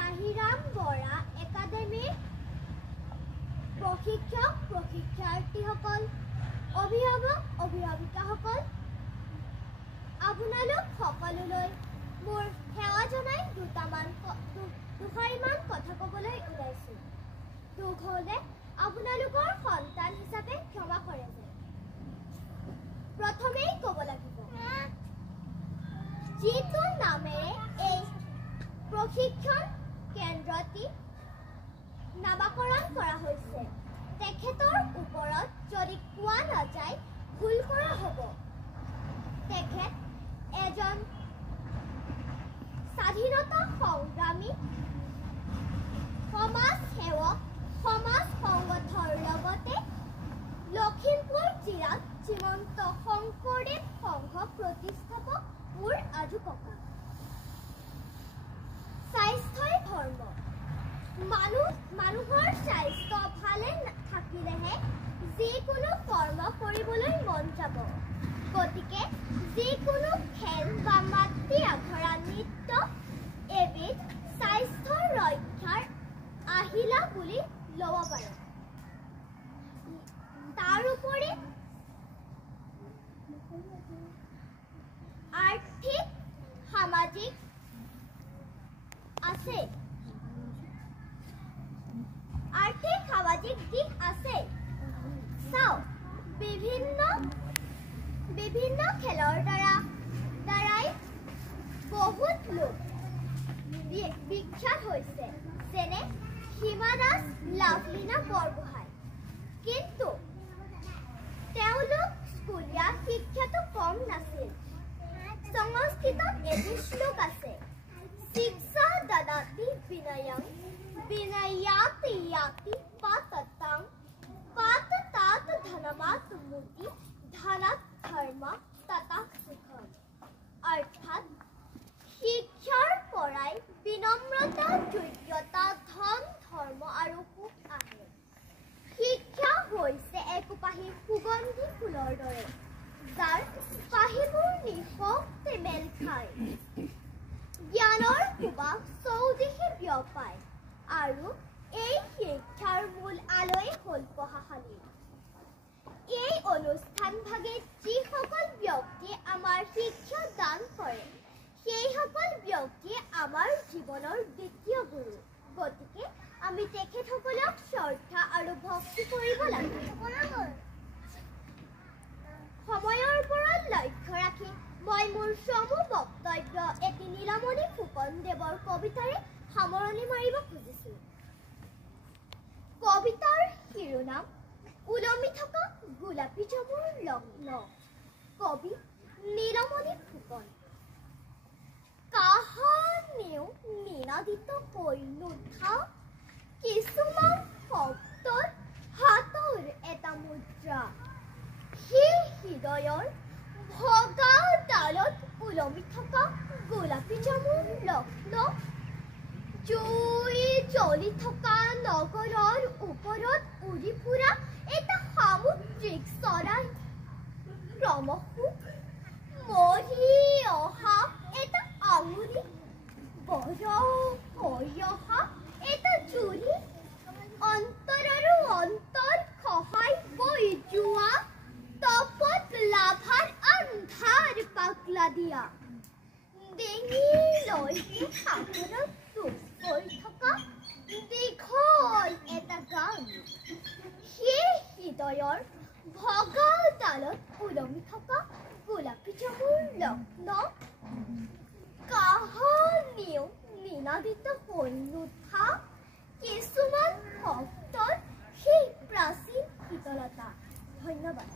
তাহিৰাম বৰা একাডেমীৰ প্ৰশিক্ষক প্ৰশিক্ষাৰ্থীসকল, অভিভাৱক অভিভাৱিকাসকল, আপোনালোক সকলোলৈ মোৰ সেৱা জনাই দুষাৰিমান কথা ক'বলৈ ওলাইছোঁ। দুখ হ'লে আপোনালোকৰ সন্তান হিচাপে ক্ষমা কৰে যে। প্ৰথমেই ক'ব লাগিব, যিটো নামেৰে এই প্ৰশিক্ষণ কেন্দ্ৰটি নামাকৰণ কৰা হৈছে, তেখেতৰ ওপৰত যদি কোৱা নাযায় ভুল কৰা হ'ব। তেখেত এজন স্বাধীনতা সংগ্ৰামী, সমাজ সেৱক, সমাজ সংগঠনৰ লগতে লখিমপুৰ জিলাত শ্ৰীমন্ত শংকৰদেৱ সংঘ প্ৰতিষ্ঠাপক মোৰ আজু ককা। স্বাস্থ্যই ধৰ্ম। মানুহৰ স্বাস্থ্য ভালে থাকিলেহে যিকোনো কৰ্ম কৰিবলৈ মন যাব। গতিকে যিকোনো খেল বা মাতৃ আখৰা নৃত্য এবিধ স্বাস্থ্য ৰক্ষাৰ আহিলা বুলি ল'ব পাৰে। তাৰোপৰি আৰ্থিক সামাজিক আছে, আৰ্থিক সামাজিক দিশ আছে। চাওক, বিভিন্ন খেলৰ দ্বাৰাই বহুত লোক বিখ্যাত হৈছে, যেনে হিমা দাস, লাভলীনা বৰগোহাঁই। কিন্তু তেওঁলোক স্কুলীয়া শিক্ষাটো কম নাছিল। সংস্কৃতত এটি শ্লোক আছে, শিক্ষা দদাতি বিনয়ং বিনয়াতি ইয়াতি পাততাং পাততাত ধনমাত মুতি ধনাত ধৰ্ম তথা সুখম। অৰ্থাৎ শিক্ষাৰ পৰাই বিনম্ৰতা, যোগ্যতা, ধন, ধৰ্ম আৰু সুখ আহে। শিক্ষা হৈছে একোপাহি সুগন্ধি ফুলৰ দৰে, যাৰ পাহিবোৰ নিশক্তে মেল খায়। জ্ঞানৰ সুবাস চৌদিশে বিয়পায় আৰু এই শিক্ষাৰ মূল আলয় হ'ল পঢ়াশালী। এই অনুষ্ঠানভাগে যিসকল ব্যক্তিয়ে আমাৰ শিক্ষা দান কৰে, সেইসকল ব্যক্তিয়ে আমাৰ জীৱনৰ দ্বিতীয় গুৰু। গতিকে আমি তেখেতসকলক শ্ৰদ্ধা আৰু ভক্তি কৰিব লাগে। সময়ৰ ওপৰত লক্ষ্য ৰাখি মই মোৰ চমু বক্তব্য এটি নীলমণি ফুকনদেৱৰ কবিতাৰে সামৰণি মাৰিব খুজিছোঁ। কবিতাৰ শিৰোনাম ওলমি থকা গোলাপী চমুৰ লগ্ন। কবি নীলমণি ফুকন। কাহানিও নিনাদিত হৈ নুঠা কিছুমান শব্দৰ হাতৰ এটা মুদ্ৰা, সেই হৃদয়ৰ ভগা ডালত ওলমি থকা গোলাপী চমুৰ লগ্ন। জুই জ্বলি থকা নগৰৰ ওপৰত উৰি ফুৰা এটা সামুদ্ৰিক চৰাই, ক্ৰমশ মৰি অহা এটা আঙুলি, বৰফ হৈ অহা এটা জুৰি, অন্তৰ আৰু অন্তৰ খহাই বৈ যোৱা তপত লাভাৰ আন্ধাৰ পাগলা দিয়া, ডিঙিলৈকে সাগৰত ডুব গৈ থকা দীঘল এটা গান। সেই হৃদয়ৰ ভগা ডালত ওলমি থকা গোলাপী চমুৰ লগ্ন। কাহানিও নিনাদিত হৈ নুঠা কিছুমান শব্দৰ সেই প্ৰাচীন শীতলতা। ধন্যবাদ।